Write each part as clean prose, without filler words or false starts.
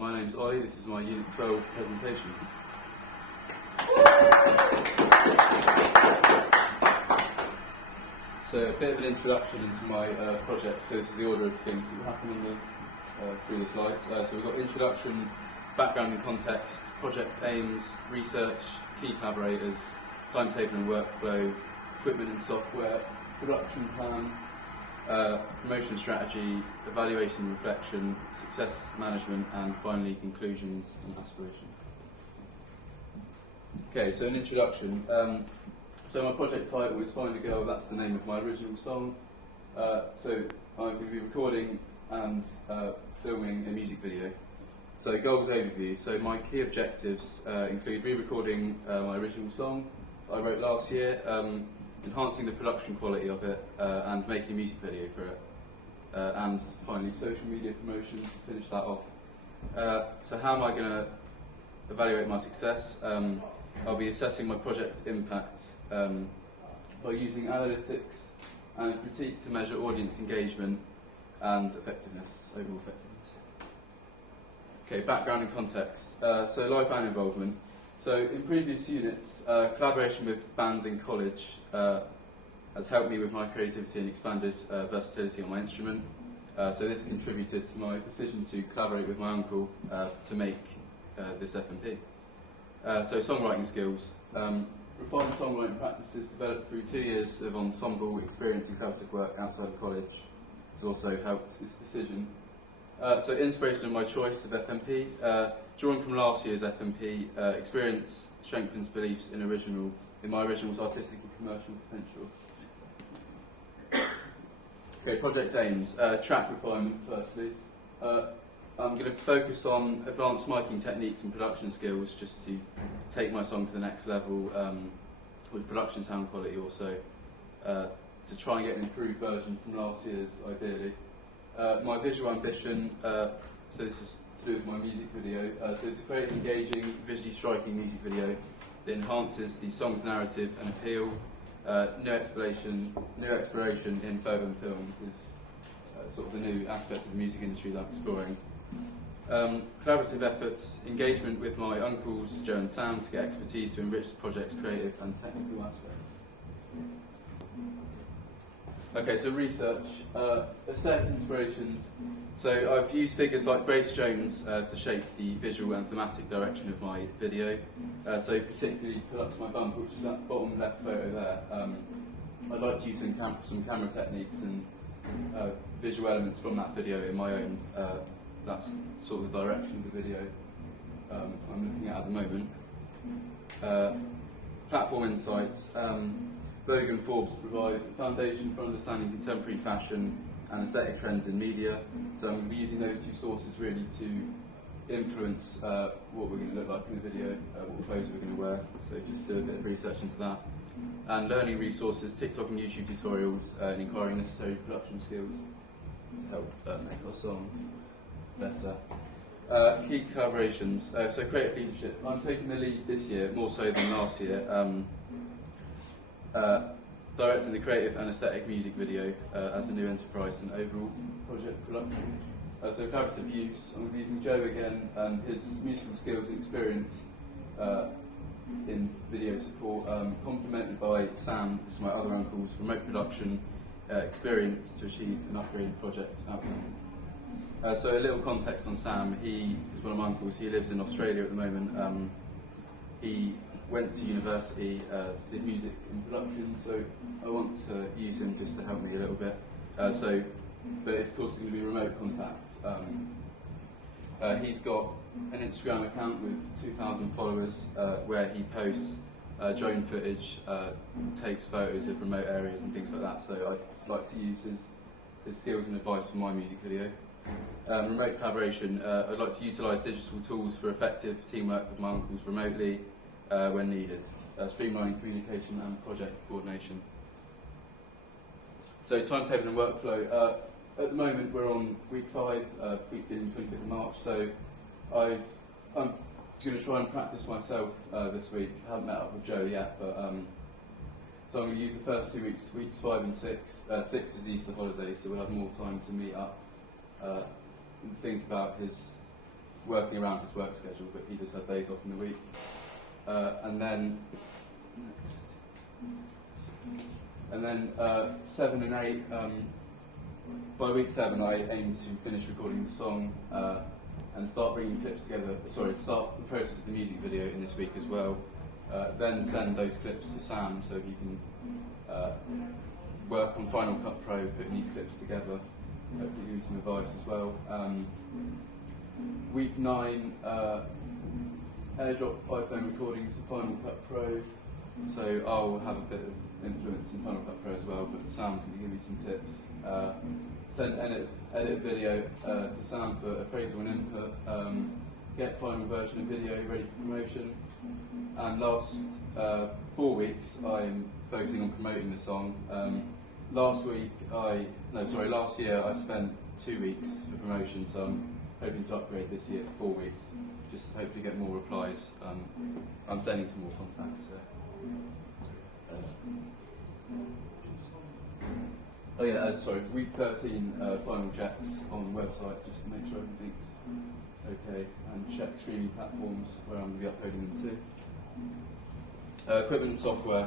my name's Ollie, this is my Unit 12 presentation. So a bit of an introduction into my project. So this is the order of things that will happen in through the slides. So we've got introduction, background and context, project aims, research, key collaborators, timetable and workflow, equipment and software, production plan, promotion strategy, evaluation and reflection, success management, and finally conclusions and aspirations. Okay, so an introduction. So my project title is Find a Girl, that's the name of my original song. So I'm going to be recording and filming a music video. So goals overview. So my key objectives include re-recording my original song that I wrote last year, enhancing the production quality of it, and making a music video for it. And finally social media promotion to finish that off. So how am I going to evaluate my success? I'll be assessing my project impact by using analytics and critique to measure audience engagement and effectiveness, overall effectiveness. Okay, background and context. So live band involvement. So in previous units, collaboration with bands in college has helped me with my creativity and expanded versatility on my instrument. So this contributed to my decision to collaborate with my uncle to make this FMP. So songwriting skills. Refined songwriting practices developed through 2 years of ensemble experience and collaborative work outside of college has also helped this decision. So inspiration of my choice of FMP. Drawing from last year's FMP, experience strengthens beliefs in my original's artistic and commercial potential. Okay, project aims. Track refinement, firstly. I'm going to focus on advanced miking techniques and production skills just to take my song to the next level with production sound quality also, to try and get an improved version from last year's, ideally. My visual ambition, so this is to do with my music video, so to create an engaging, visually striking music video that enhances the song's narrative and appeal. New exploration in photo and film is sort of the new aspect of the music industry that I'm exploring. Collaborative efforts, engagement with my uncles Joe and Sam to get expertise to enrich the project's creative and technical aspects. Okay, so research, aesthetic inspirations. So I've used figures like Grace Jones to shape the visual and thematic direction of my video. So particularly Pull Up To My Bumper, which is that bottom left photo there. I'd like to use some camera techniques and visual elements from that video in my own. That's sort of the direction of the video I'm looking at the moment. Platform insights. Vogue and Forbes provide a foundation for understanding contemporary fashion and aesthetic trends in media. So I'm going to be using those two sources really to influence what we're going to look like in the video, what clothes we're going to wear. So just do a bit of research into that. And learning resources, TikTok and YouTube tutorials, and acquiring necessary production skills to help make our song better. Key collaborations. So creative leadership. I'm taking the lead this year, more so than last year. Directing the creative and aesthetic music video as a new enterprise and overall project production. So collaborative use, I'm going to be using Joe again and his musical skills and experience in video support, complemented by Sam, who's my other uncle's remote production experience to achieve an upgraded project outcome. So a little context on Sam. He is one of my uncles. He lives in Australia at the moment. He went to university, did music and production, so I want to use him just to help me a little bit. But it's of course going to be remote contact. He's got an Instagram account with 2,000 followers where he posts drone footage, takes photos of remote areas and things like that. So I'd like to use his skills and advice for my music video. Remote collaboration. I'd like to utilise digital tools for effective teamwork with my uncles remotely when needed, streamlining communication and project coordination. So timetable and workflow. At the moment we're on week 5, week beginning 25th of March, so I'm going to try and practice myself this week. I haven't met up with Joe yet, but so I'm going to use the first 2 weeks, weeks 5 and 6. 6 is Easter holiday, so we'll have more time to meet up and think about his working around his work schedule, but he just had days off in the week. And then 7 and 8. By week 7, I aim to finish recording the song and start bringing clips together. Start the process of the music video in this week as well. Then send those clips to Sam so he can work on Final Cut Pro, putting these clips together. Hopefully give you some advice as well. Week 9, airdrop iPhone recordings to Final Cut Pro. So I'll have a bit of influence in Final Cut Pro as well, but Sam's going to give me some tips. Send edit video to Sam for appraisal and input. Get final version of video ready for promotion. And last 4 weeks, I'm focusing on promoting the song. Last year I spent 2 weeks for promotion, so I'm hoping to upgrade this year to 4 weeks, just to hopefully get more replies. I'm sending some more contacts. Week 13 final checks on the website, just to make sure everything's okay, and check streaming platforms where I'm going to be uploading them to. Equipment and software.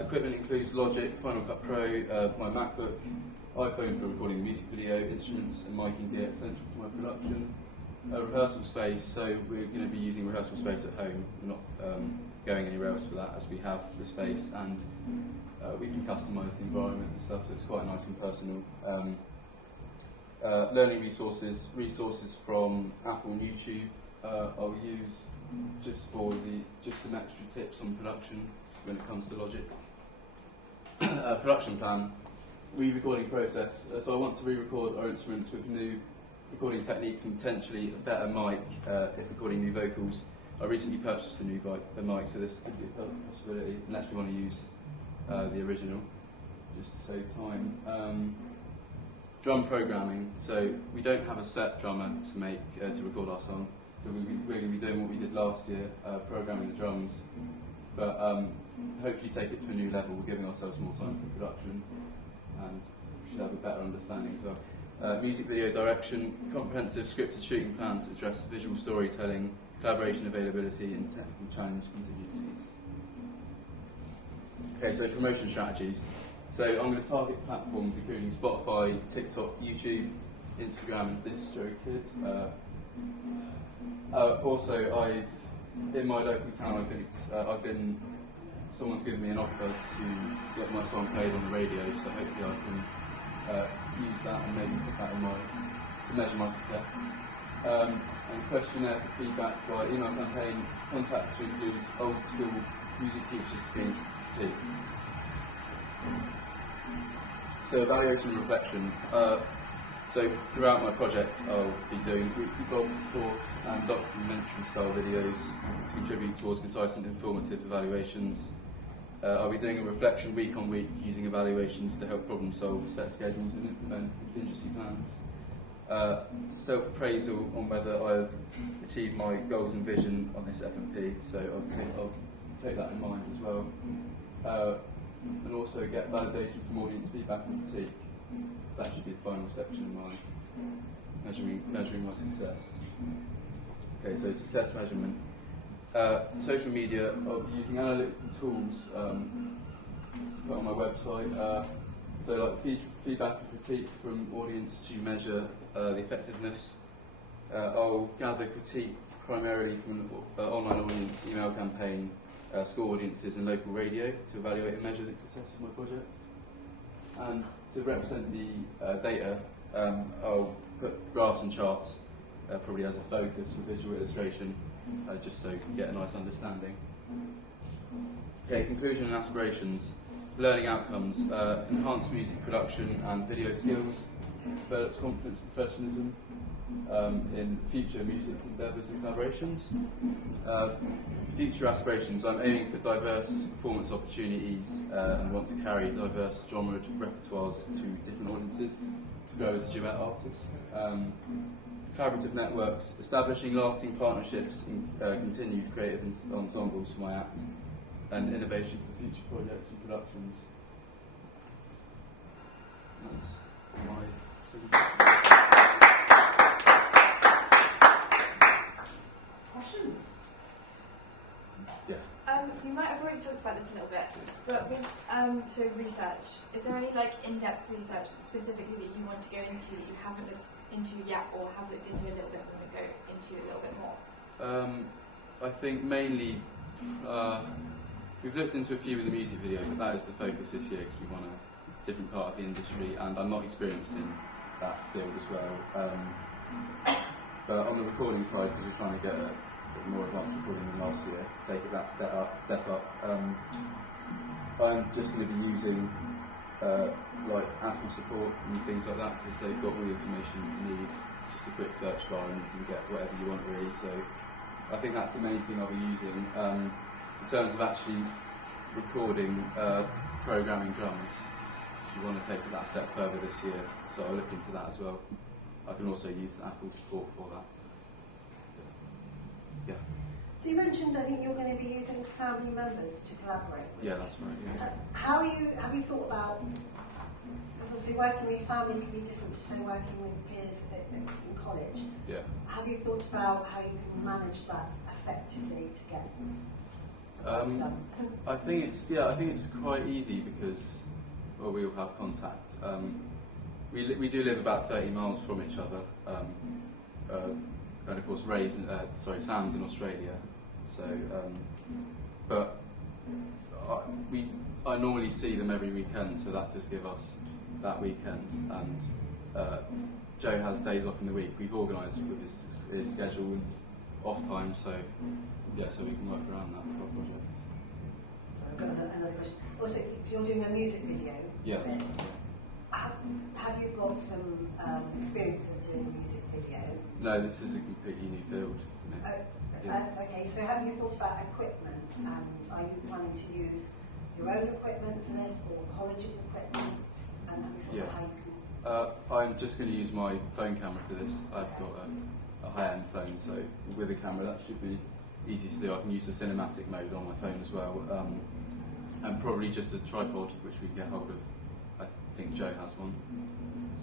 Equipment includes Logic, Final Cut Pro, my MacBook, iPhone for recording music video, instruments and miking gear essential for my production. Rehearsal space, so we're going to be using rehearsal space at home. We're not going anywhere else for that, as we have the space, and we can customise the environment and stuff, so it's quite nice and personal. Learning resources from Apple and YouTube I'll use just some extra tips on production when it comes to Logic. Production plan, re-recording process. So I want to re-record our instruments with new recording techniques and potentially a better mic if recording new vocals. I recently purchased a new mic, so this could be a possibility, unless we want to use the original, just to save time. Drum programming, so we don't have a set drummer to record our song, so we're going to be doing what we did last year, programming the drums, but hopefully take it to a new level. We're giving ourselves more time for production, and we should have a better understanding as well. Music video direction, comprehensive scripted shooting plans address visual storytelling, collaboration availability and technical challenge contingencies. Okay, so promotion strategies. So I'm going to target platforms including Spotify, TikTok, YouTube, Instagram and DistroKid. Also, in my local town, someone's given me an offer to get my song played on the radio, so hopefully I can use that and maybe put that in to measure my success. And questionnaire for feedback by email campaign. Contacts to include old school music teachers scheme too. So evaluation and reflection. So throughout my project I'll be doing weekly blogs, of course, and documentary style videos to contribute towards concise and informative evaluations. I'll be doing a reflection week on week using evaluations to help problem solve, set schedules and implement contingency plans. Self-appraisal on whether I've achieved my goals and vision on this FMP, so I'll take that in mind as well. And also get validation from audience feedback and critique. So that should be the final section of mine. Measuring my success. Okay, so success measurement. Social media, I'll be using analytical tools to put on my website. So like feedback and critique from audience to measure the effectiveness. I'll gather critique primarily from an online audience, email campaign, school audiences and local radio to evaluate and measure the success of my project. And to represent the data, I'll put graphs and charts probably as a focus for visual illustration, just so you can get a nice understanding. Okay, conclusion and aspirations. Learning outcomes, enhanced music production and video skills, develops confidence and professionalism in future music endeavours and collaborations. Future aspirations, I'm aiming for diverse performance opportunities and want to carry diverse genre repertoires to different audiences to grow as a duet artist. Collaborative networks, establishing lasting partnerships and continued creative ensembles for my act, and innovation for future projects and productions. That's my you might have already talked about this a little bit, but with so research, is there any like in-depth research specifically that you want to go into that you haven't looked into yet, or have looked into a little bit, want to go into a little bit more? I think mainly we've looked into a few of the music videos, but that is the focus this year because we want a different part of the industry, and I'm not experienced in that field as well. But on the recording side, because we're trying to get a bit more advanced recording than last year, take it that step up. I'm just going to be using like Apple support and things like that because they've got all the information you need, just a quick search bar and you can get whatever you want really. So I think that's the main thing I'll be using. In terms of actually recording programming drums, we want to take it that step further this year, so I'll look into that as well. I can also use Apple support for that. Yeah. So you mentioned, I think you're going to be using family members to collaborate with. Yeah, that's right. Yeah. Have you thought about, because obviously working with family can be different to say working with peers in college. Yeah. Have you thought about how you can manage that effectively to get done? I think it's quite easy because we all have contact. We do live about 30 miles from each other, and of course Sam's in Australia. So, but I normally see them every weekend, so that just gives us that weekend. And Joe has days off in the week. We've organised with his schedule off time, so yeah, so we can work around that for our project. So I've got another question. Also, you're doing a music video. Yeah. Have you got some experience of doing a music video? No, this is a completely new field. Okay, so have you thought about equipment, and are you planning to use your own equipment for this, or college's equipment, and have you thought about how you can... I'm just going to use my phone camera for this. I've got a high-end phone, so with a camera that should be easy to do. I can use the cinematic mode on my phone as well, and probably just a tripod which we can get hold of. I think Joe has one,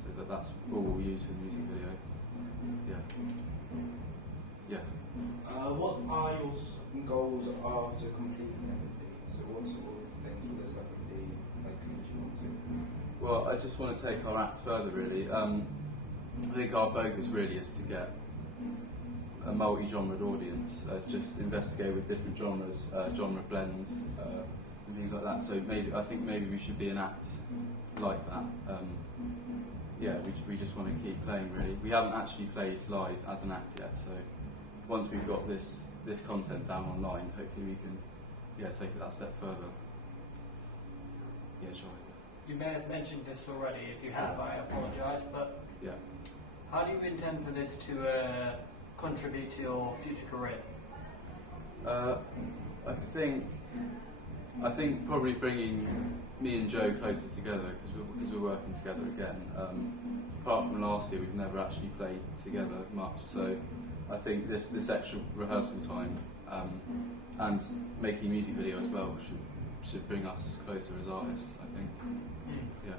so that's all we'll use in the music video. Yeah. What are your goals after completing everything? So what sort of things will this be like lead you on to? Well, I just want to take our acts further really. I think our focus really is to get a multi-genred audience, just investigate with different genres, genre blends, and things like that. So I think maybe we should be an act like that. We just want to keep playing really. We haven't actually played live as an act yet, so once we've got this content down online, hopefully we can take it that step further. Yeah, sure. You may have mentioned this already. If you have, I apologise. But yeah, how do you intend for this to contribute to your future career? I think probably bringing me and Joe closer together because we're working together again. Apart from last year, we've never actually played together much. So I think this extra rehearsal time and making a music video as well should bring us closer as artists, I think. Yeah.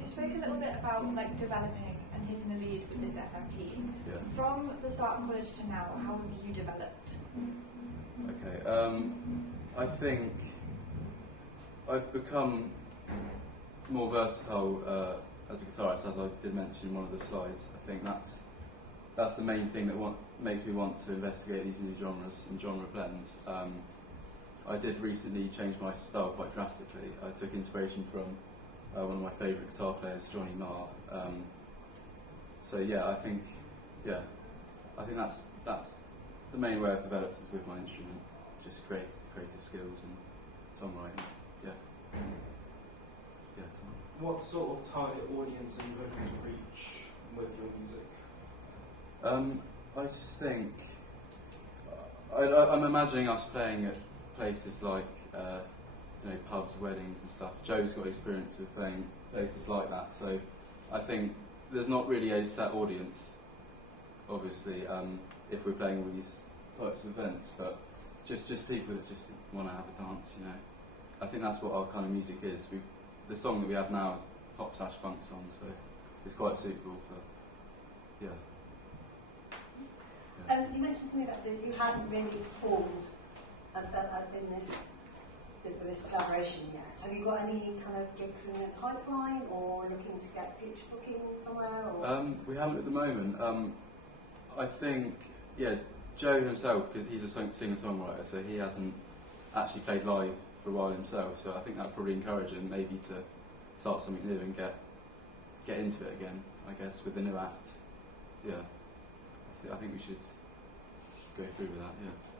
You spoke a little bit about like developing and taking the lead with this FFP. Yeah. From the start of college to now, how have you developed? Okay. I think I've become more versatile as a guitarist, as I did mention in one of the slides. I think that's the main thing that makes me want to investigate these new genres and genre blends. I did recently change my style quite drastically. I took inspiration from one of my favourite guitar players, Johnny Marr. I think that's the main way I've developed is with my instrument, just creative skills and songwriting. What sort of target audience are you hoping to reach with your music? I just think I'm imagining us playing at places like pubs, weddings and stuff. Joe's got experience with playing places like that, so I think there's not really a set audience, obviously, if we're playing all these types of events, but just people that just want to have a dance, I think that's what our kind of music is. The song that we have now is a pop/funk song, so it's quite suitable for, you mentioned something about that you hadn't really performed in this collaboration yet. Have you got any kind of gigs in the pipeline, or looking to get future booking somewhere? Or? We haven't at the moment. I think, yeah, Joe himself, because he's a singer-songwriter, so he hasn't actually played live for a while himself. So I think that'd probably encourage him maybe to start something new and get into it again. I guess with the new act. Yeah, I think we should go through with that. Yeah.